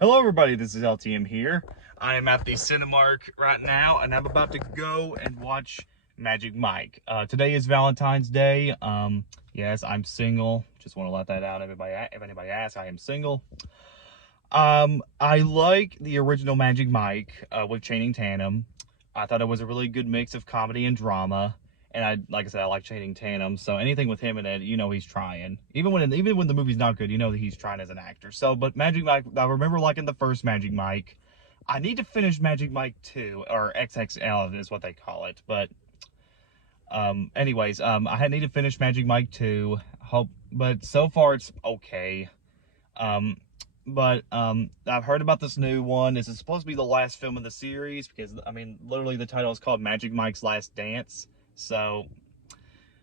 Hello everybody, this is LTM here. I am at the Cinemark right now and I'm about to go and watch Magic Mike. Today is Valentine's Day. Yes, I'm single. Just want to let that out. If anybody asks, I am single. I like the original Magic Mike with Channing Tatum. I thought it was a really good mix of comedy and drama. And like I said, I like Channing Tatum, so anything with him in it, you know he's trying. Even when the movie's not good, you know that he's trying as an actor. So, but Magic Mike, I remember liking the first Magic Mike. I need to finish Magic Mike 2, or XXL is what they call it. But, anyways, I need to finish Magic Mike 2. But so far it's okay. I've heard about this new one. This is supposed to be the last film of the series because, I mean, literally the title is called Magic Mike's Last Dance. So,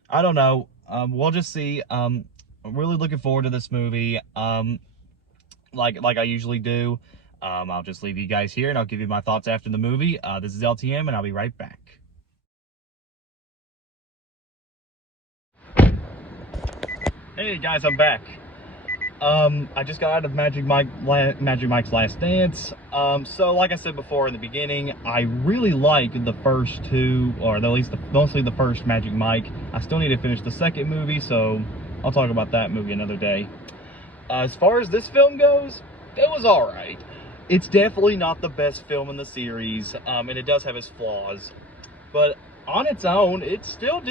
I don't know. We'll just see. I'm really looking forward to this movie. Like I usually do. I'll just leave you guys here and I'll give you my thoughts after the movie. This is LTM and I'll be right back. Hey guys, I'm back. I just got out of Magic Mike's Last Dance. So like I said before in the beginning, I really like the first two, or at least mostly the first Magic Mike. I still need to finish the second movie, so I'll talk about that movie another day. As far as this film goes, it was alright. It's definitely not the best film in the series, and it does have its flaws. But on its own, it's still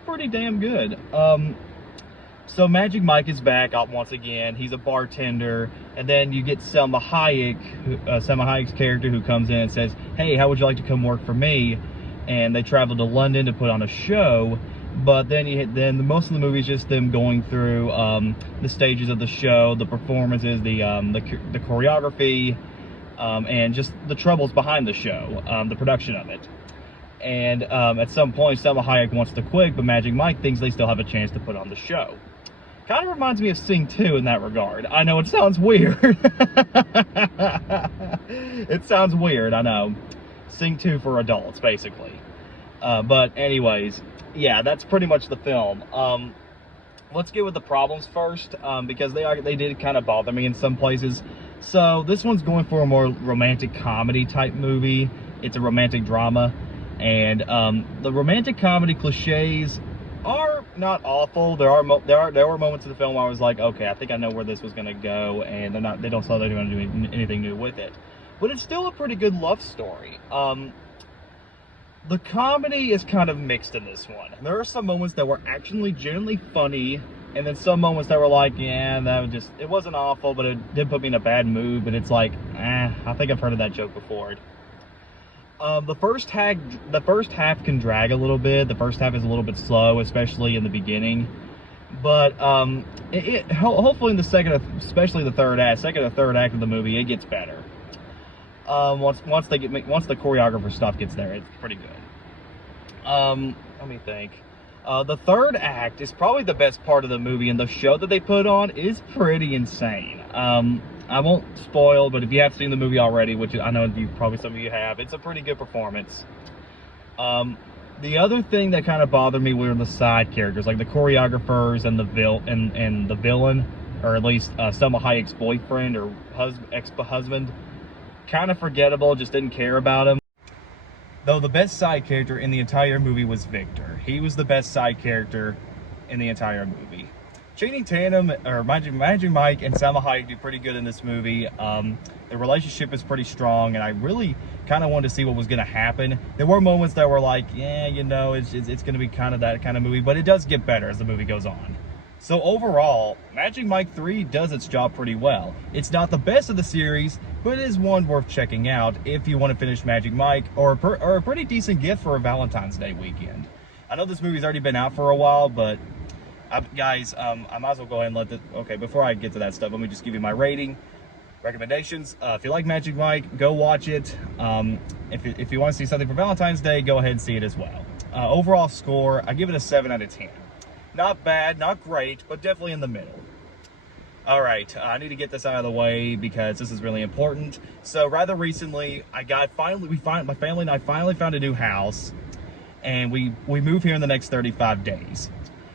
pretty damn good. So Magic Mike is back out once again. He's a bartender, and then you get Selma Hayek's character, who comes in and says, "Hey, how would you like to come work for me?" And they travel to London to put on a show. But then most of the movie is just them going through the stages of the show, the performances, the choreography, and just the troubles behind the show, the production of it. And at some point, Selma Hayek wants to quit, but Magic Mike thinks they still have a chance to put on the show. Kind of reminds me of Sing 2 in that regard. I know it sounds weird. It sounds weird, I know. Sing 2 for adults, basically. But anyways, yeah, that's pretty much the film. Let's get with the problems first, because they did kind of bother me in some places. So this one's going for a more romantic comedy type movie. It's a romantic drama. And the romantic comedy cliches are not awful. There were moments in the film where I was like, okay, I think I know where this was gonna go, and they don't sound like they're gonna do anything new with it. But it's still a pretty good love story. The comedy is kind of mixed in this one. There are some moments that were actually genuinely funny, and then some moments that were like, yeah, it wasn't awful, but it did put me in a bad mood. But it's like, I think I've heard of that joke before. The first half can drag a little bit. The first half is a little bit slow, especially in the beginning. But hopefully in the especially the second or third act of the movie, it gets better. Once the choreographer stuff gets there, it's pretty good. Let me think. The third act is probably the best part of the movie, and the show that they put on is pretty insane. I won't spoil, but if you have seen the movie already, which I know some of you have, it's a pretty good performance. The other thing that kind of bothered me were the side characters, like the choreographers and the villain, or at least Selma Hayek's boyfriend or ex-husband. Kind of forgettable, just didn't care about him. Though the best side character in the entire movie was Victor. He was the best side character in the entire movie. Channing Tatum, or Magic Mike and Selma Hayek do pretty good in this movie. The relationship is pretty strong, and I really kind of wanted to see what was going to happen. There were moments that were like, yeah, you know, it's going to be kind of that kind of movie, but it does get better as the movie goes on. So overall, Magic Mike 3 does its job pretty well. It's not the best of the series, but it is one worth checking out if you want to finish Magic Mike, or a pretty decent gift for a Valentine's Day weekend. I know this movie's already been out for a while, but guys, I might as well go ahead and okay, before I get to that stuff, let me just give you my rating, recommendations. If you like Magic Mike, go watch it. If you want to see something for Valentine's Day, go ahead and see it as well. Overall score, I give it a 7 out of 10. Not bad, not great, but definitely in the middle. Alright, I need to get this out of the way because this is really important. So rather recently, my family and I finally found a new house, and we move here in the next 35 days.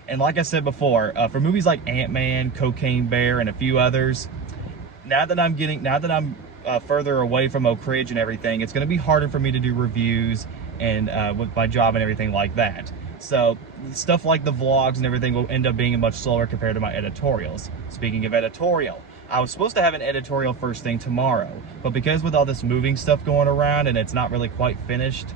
And like I said before, for movies like Ant-Man, Cocaine Bear, and a few others, now that I'm further away from Oak Ridge and everything, it's going to be harder for me to do reviews and with my job and everything like that. So stuff like the vlogs and everything will end up being much slower compared to my editorials. Speaking of editorial, I was supposed to have an editorial first thing tomorrow, but because with all this moving stuff going around and it's not really quite finished,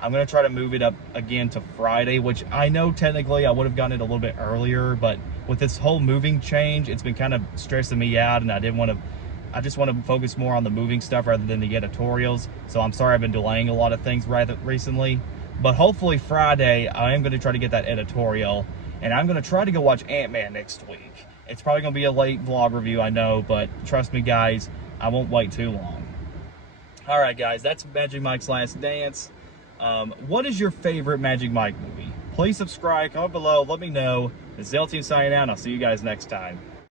I'm going to try to move it up again to Friday, which I know technically I would have gotten it a little bit earlier, but with this whole moving change, it's been kind of stressing me out, and I just want to focus more on the moving stuff rather than the editorials. So I'm sorry I've been delaying a lot of things recently. But hopefully Friday, I am going to try to get that editorial, and I'm going to try to go watch Ant-Man next week. It's probably going to be a late vlog review, I know, but trust me, guys, I won't wait too long. All right, guys, that's Magic Mike's Last Dance. What is your favorite Magic Mike movie? Please subscribe, comment below, let me know. This is Zell Team signing out, and I'll see you guys next time.